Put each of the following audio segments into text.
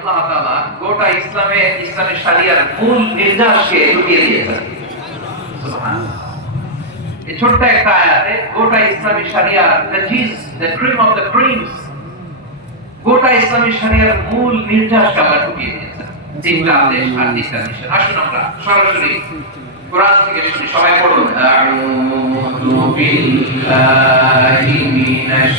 আল্লাহ গোটা ইসলামে ইসলামের শরিয়ার মূল নির্দেশকে ঢুকিয়ে দিয়েছেন। ছোট্ট একটা আয়াতে গোটা ইসলামী শরিয়ার the cheese the cream of the creams গোটা ইসলামী শরিয়ার মূল নির্দেশকে আমরা ঢুকিয়ে দিয়েছেন। তিনটা আদেশ আর তিনটা নিষেধ। আসুন আমরা সরাসরি কোরআন থেকে সবাই পড়ুন। আউযু বিল্লাহি মিনাশ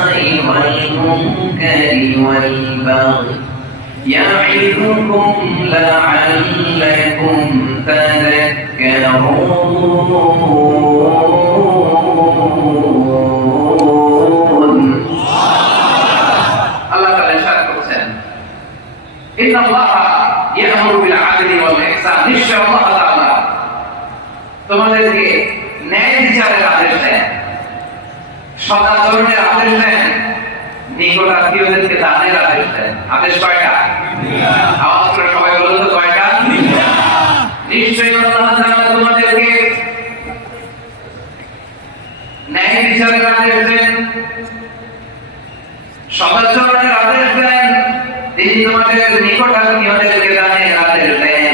والمنكر والبغي يعظكم لعلكم تذكرون الله تعالى ارشاد করছেন ان الله يأمر بالعدل والإحسان নিশ্চয় আল্লাহ তাআলা তোমাদেরকে ন্যায় বিচারের আদেশ দেন সদাচরণের আদেশ দেন নিকট আত্মীয়দেরকে দানের আদেশ দেন আদেশ কয়টা? আওয়াজ সবাই বলুন তো কয়টা? নিশ্চয়ই তোমাদেরকে। ন্যায় বিচারের আদেশ দেন। সদাচরণের আদেশ দেন। তিনি তোমাদের নিকট আত্মীয়দেরকে দানের আদেশ দেন।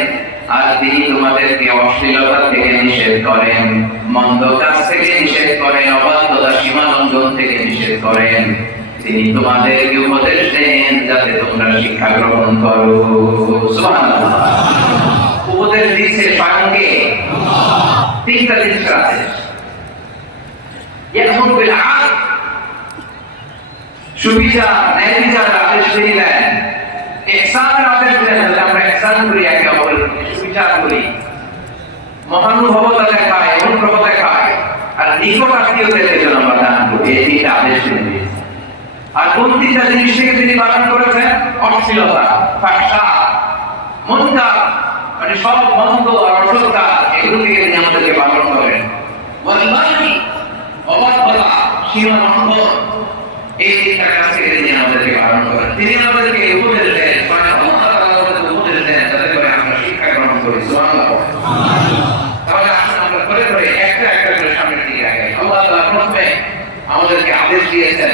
আর তিনি তোমাদেরকে অশ্লীলতা থেকে নিষেধ করেন, মন্দ কাজ থেকে নিষেধ করেন, অবাধ্যতা সীমা লঙ্ঘন থেকে নিষেধ করেন। তিনি তোমাদেরকে উপদেশ দেন যাতে তোমরা শিক্ষা গ্রহণ করো। উপদেশ দিচ্ছে স্বয়ংকে তিনটা ইয়ামুরু বিল আদল সুবিচার, ন্যায় বিচার আদেশ তিনি দেন। ইহসানের আদেশ দেন আমরা ইহসান করি, একে অপরের সুবিচার করি। মহানুভবতা দেখায় অনুগ্রহ দেখায়। আর নিকট আত্মীয়দেরকে যেন আমরা দান করি। এই তিনটা আদেশ দিয়েছেন আর কোন তিনটা জিনিস থেকে তিনি বারণ করেছেন? অশ্লীলতা মুনকার মানে সব মন্দ আর কাজ এগুলো থেকে তিনি আমাদেরকে বারণ করেন। ওয়াল্লাহি অবাধ্যতা সীমা লঙ্ঘন, এই তিনটা কাজ থেকে তিনি আমাদেরকে বারণ করেন। তিনি আমাদেরকে উপদেশ দেন মানে আল্লাহ আমাদেরকে উপদেশ দেন, যাতে করে আমরা শিক্ষা গ্রহণ করি। সুবহানাল্লাহ। তাহলে আসুন আমরা করে করে একটা একটা করে সামনের দিকে আগাই। আল্লাহ প্রথমে আমাদেরকে আদেশ দিয়েছেন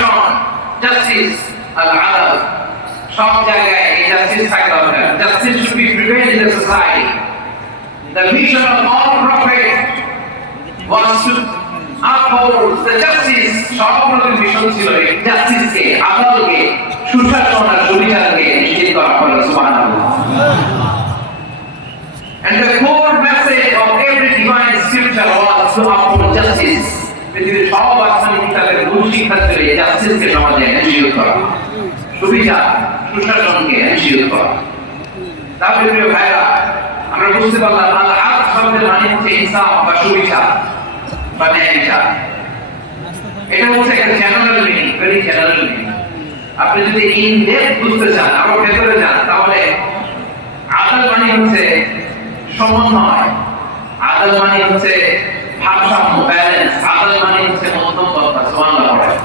জাস্টিস আল আদল সব জায়গায় এই জাস্টিস থাকা দরকার। Justice should be prevail in the society the mission of all prophet was to uphold the justice সব নবীর মিশন ছিল এই জাস্টিসকে আদালকে সুশাসন আর সুবিচারকে নিশ্চিত করা হলো সুবহানাল্লাহ। And the core message of every divine scripture was to uphold justice. পৃথিবীর সব আসমানি কিতাবের মূল শিক্ষা ছিল এই জাস্টিসকে সমাজে করা। সুবিচার সুশাসনকে করা। তাহলে প্রিয় ভাইরা, আমরা বুঝতে পারলাম আল আদ শব্দের মানে হচ্ছে বা সুবিচার বা ন্যায় বিচার। এটা হচ্ছে একটা জেনারেল মিনিং ভেরি মিনিং আপনি যদি ইন বুঝতে চান, আরও ভেতরে যান, তাহলে আদাল মানে হচ্ছে সমন্বয়। আদাল মানে হচ্ছে ভারসাম্য ব্যালেন্স আদাল মানে হচ্ছে মধ্যমতা সুবহানাল্লাহ পড়ে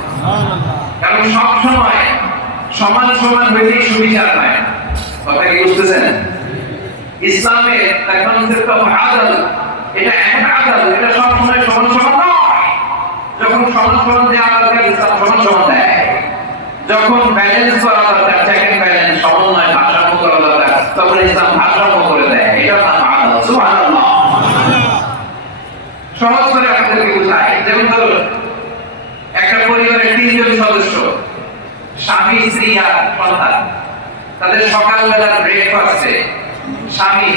কারণ সব সময় সমান হইলেই সুবিচার হয়। কথা কি বুঝতেছেন? ইসলামে তার আদল এটা এমন আদাল এটা সব সময় সমান সমান নয়। যখন সমান সমান দেওয়া দরকার ইসলাম সমান সমান দেয়। যখন ব্যালেন্স করা দরকার চেক ব্যালেন্স সমন্বয়, ভারসাম্য করা দরকার, তখন ইসলাম ভারসাম্য করে দেয় এটা নাম আদল সুবহানাল্লাহ সহজ করে আপনাদেরকে বোঝাই যেমন ধরুন একটা পরিবারের তিনজন সদস্য স্বামী, স্ত্রী আর সন্তান। তাদের সকালবেলার ব্রেকফাস্টে স্বামী,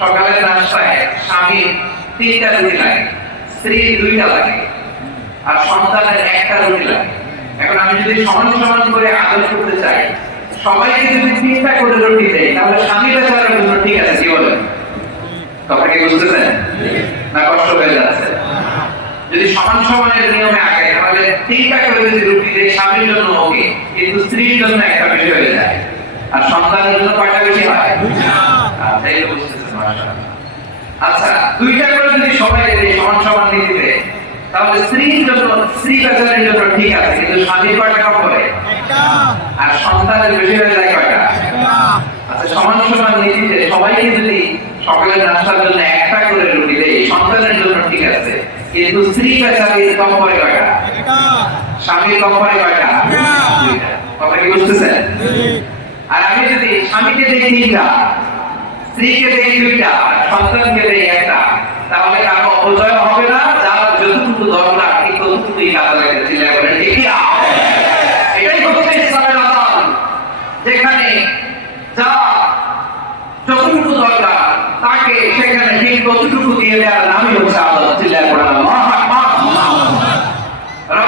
সকালের নাস্তায় স্বামী তিনটা রুটি লাগে, স্ত্রী দুইটা লাগে, আর সন্তানের একটা রুটি লাগে। এখন আমি যদি সমান সমান করে আদর করতে চাই, সবাইকে যদি তিনটা করে রুটি দেয়, তাহলে স্বামী জন্য ঠিক আছে বলেন? কথা কি বুঝতেছেন? না কষ্ট হয়ে যাচ্ছে? যদি সমান সমানের নিয়মে আগে তাহলে তিনটা করে যদি রুটি দেয় স্বামীর জন্য ওকে কিন্তু স্ত্রীর জন্য একটা বেশি হয়ে যায়। আর সন্তানের জন্য কয়টা বেশি হয়? আচ্ছা বুঝতেছেন আচ্ছা দুইটা করে যদি সবাই দেয় সমান সমান নীতি দেয় তাহলে স্ত্রীর জন্য স্ত্রী বেচারের জন্য ঠিক আছে কিন্তু স্বামীর কয়টা কম করে আর সন্তানের বেশি হয়ে যায় কয়টা? আচ্ছা সমান সমান নীতিতে সবাইকে যদি সকালের নাস্তার জন্য একটা করে রুটি দেয় সন্তানের জন্য ঠিক আছে কিন্তু স্ত্রী বেচারি কম করে কয়টা? স্বামীর কম করে কয়টা। কথা কি বুঝতেছেন? আর আমি যদি স্বামীকে দেই তিনটা স্ত্রীকে দেই দুইটা সন্তানকে দেই একটা তাহলে কারও অপচয় হবে না? যার যতটুকু দরকার ঠিক ততটুকুই কাজে লাগে চিন্তা করেন? এটাই হচ্ছে ইসলামের আদান যেখানে যা যতটুকু দরকার তাকে সেখানে ঠিক ততটুকু দিয়ে দেওয়ার নামই হচ্ছে আদালত চিল্লা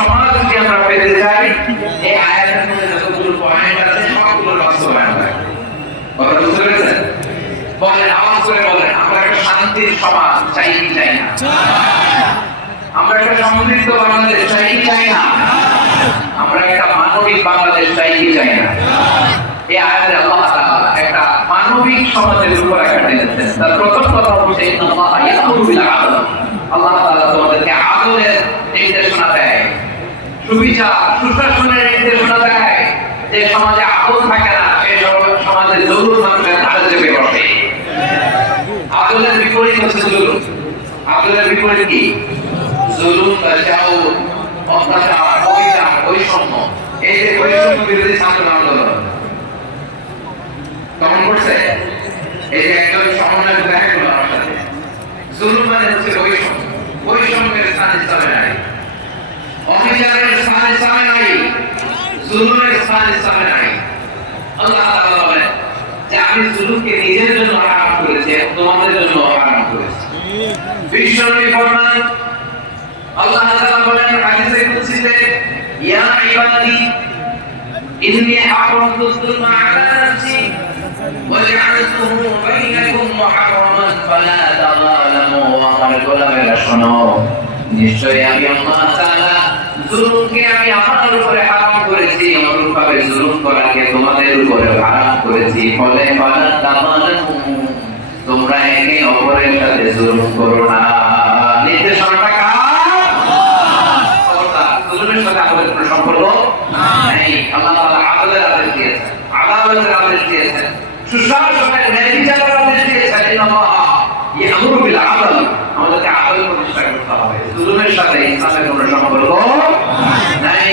সমাজ যদি আমরা পেতে চাই, এই আয়াতের মধ্যে যতগুলো পয়েন্ট আছে, সবগুলো বাস্তবায়ন লাগবে কথা বুঝতে পেরেছেন? বলেন, আওয়াজ করে বলেন, আমরা একটা শান্তির সমাজ চাই কি চাই না? আমরা একটা সমৃদ্ধ বাংলাদেশ চাই কি চাই না? আমরা একটা মানবিক বাংলাদেশ চাই কি চাই না? এই আয়াতে আল্লাহ একটা মানবিক সমাজের উপর একটা দিয়েছেন। তার প্রথম কথা হচ্ছে আল্লাহ তোমাদেরকে আদলের নির্দেশনা সুবিচার সুশাসনের নির্দেশনা দেয়, যে সমাজে আদল থাকে না সম- সমাজে জরুর মানুষের একজন সমন্বয় দেখা বৈষম্য বৈষম্যের স্থান ইসলামে নাই অবিচারের স্থান ইসলামে নাই জুলুমের স্থান ইসলামে নাই আল্লাহ তাআলা বলেন যে আমি জুলুমকে নিজের জন্য হারাম করেছি এবং তোমাদের জন্য হারাম করেছি বিশ্বনবী ফরমান আল্লাহ তাআলা বলেন হাদিসে কুদসিতে ইয়া ইবাদি ইন্নী হারামতু যুলমা আলা নাফসি وجعلته بينكم محرما فلا تظالموا আমার গোলামেরা শোনো নিশ্চয়ই আমি আল্লাহ তাআলা জুলুমকে আমি আমার উপরে হারাম করেছি, অনুরূপভাবে জুলুম করাকে তোমাদের উপরে হারাম করেছি, ফলে তোমরা একে অপরের সাথে জুলুম করো না। নির্দেশনাটা সাথে আমাদেরকে আদল প্রতিষ্ঠা করতে হবে। জুলুমের সাথে ইসলামের কোনো সম্পর্ক নাই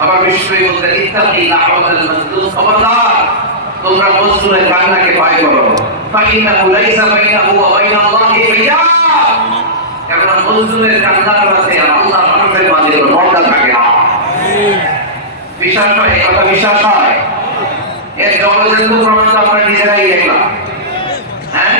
আবার বিষ্ণু বলতে ইত্তাকি লাহওয়াতাল মাজলুম খবরদার তোমরা মজলুমের কান্নাকে ভয় করো। কান্নার আল্লাহ মানুষের থাকে না। বিশ্বাস হয় কথা বিশ্বাস হয়? এর আমরা নিজেরাই দেখলাম। হ্যাঁ?